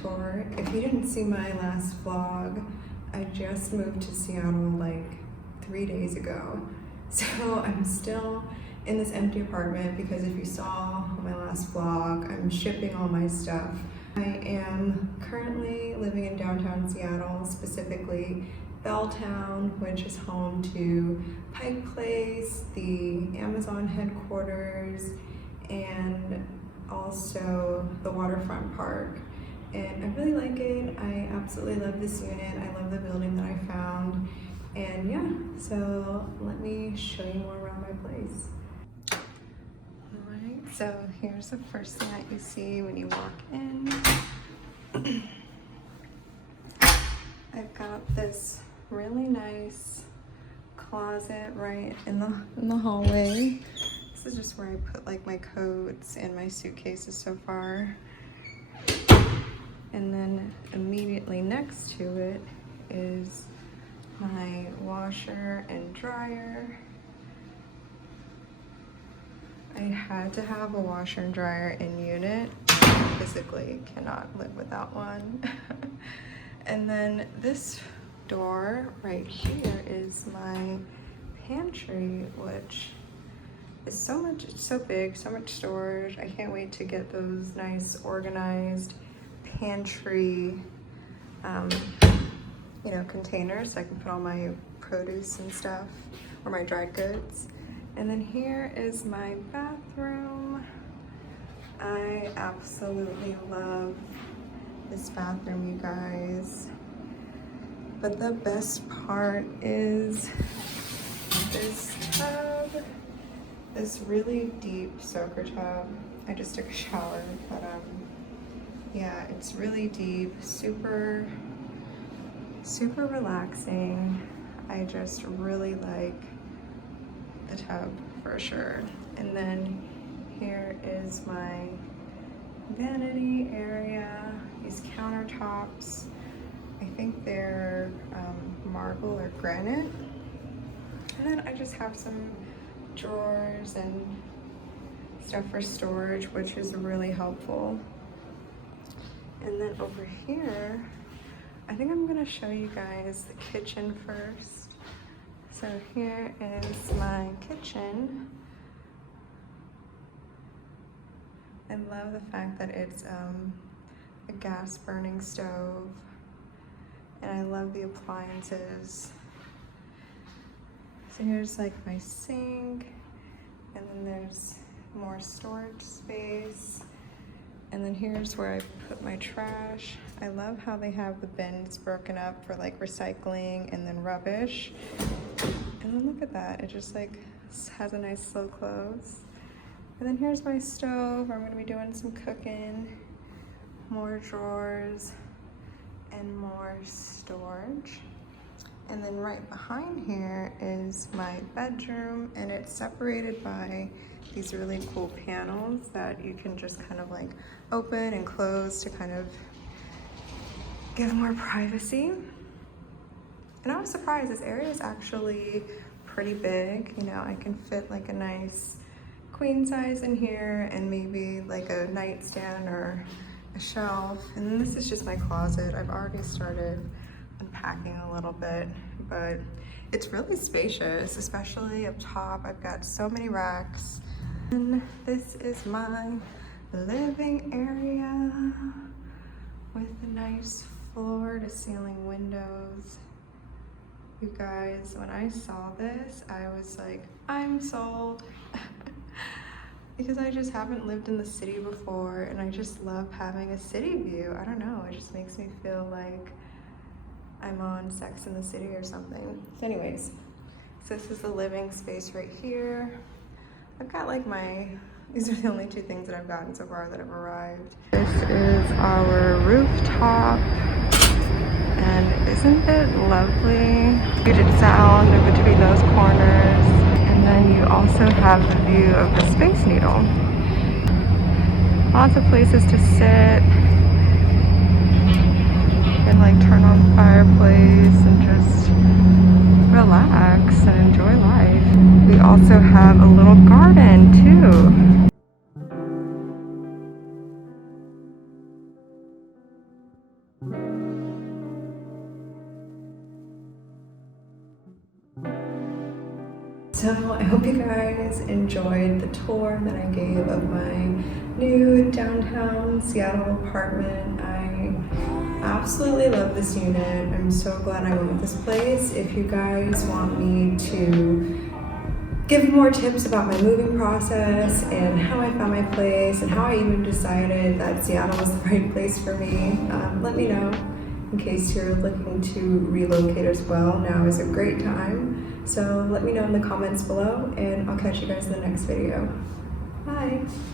tour. If you didn't see my last vlog, I just moved to Seattle like 3 days ago. So I'm still in this empty apartment because if you saw my last vlog, I'm shipping all my stuff. I am currently living in downtown Seattle, specifically Belltown, which is home to Pike Place, the Amazon headquarters, and also the waterfront park. And I really like it. I absolutely love this unit. I love the building that I found. And yeah, so let me show you more around my place. Alright, so here's the first thing that you see when you walk in. I've got this really nice closet right in the hallway. This is just where I put like my coats and my suitcases so far. And then immediately next to it is my washer and dryer. I had to have a washer and dryer in unit. I physically cannot live without one. And then this door right here is my pantry, which is it's so big, so much storage. I can't wait to get those nice organized pantry containers so I can put all my produce and stuff, or my dried goods. And then here is my bathroom. I absolutely love this bathroom, you guys. But the best part is this tub, this really deep soaker tub. I just took a shower, but yeah, it's really deep, super relaxing. I just really like the tub for sure. And then here is my vanity area, these countertops. I think they're marble or granite. And then I just have some drawers and stuff for storage, which is really helpful. And then over here, I think I'm gonna show you guys the kitchen first. So here is my kitchen. I love the fact that it's a gas burning stove. And I love the appliances. So here's like my sink, and then there's more storage space. And then here's where I put my trash. I love how they have the bins broken up for like recycling and then rubbish. And then look at that, it just like has a nice slow close. And then here's my stove where I'm gonna be doing some cooking, more drawers, and more storage. And then right behind here is my bedroom, and it's separated by these really cool panels that you can just kind of like open and close to kind of give more privacy. And I was surprised, this area is actually pretty big. You know, I can fit like a nice queen size in here and maybe like a nightstand or a shelf. And then this is just my closet. I've already started unpacking a little bit, but it's really spacious, especially up top. I've got so many racks. And this is my living area with the nice floor to ceiling windows. You guys, when I saw this, I was like, I'm sold. Because I just haven't lived in the city before, and I just love having a city view. I don't know, it just makes me feel like I'm on Sex in the City or something. So anyways, so this is the living space right here. I've got like these are the only two things that I've gotten so far that have arrived. This is our rooftop, and isn't it lovely? Muted sound in between those corners. And then you also have the view of the Space Needle. Lots of places to sit and like turn on the fireplace and just relax and enjoy life. We also have a little garden too. So I hope you guys enjoyed the tour that I gave of my new downtown Seattle apartment. I absolutely love this unit. I'm so glad I went with this place. If you guys want me to give more tips about my moving process and how I found my place and how I even decided that Seattle was the right place for me, let me know. In case you're looking to relocate as well, now is a great time. So let me know in the comments below, and I'll catch you guys in the next video. Bye!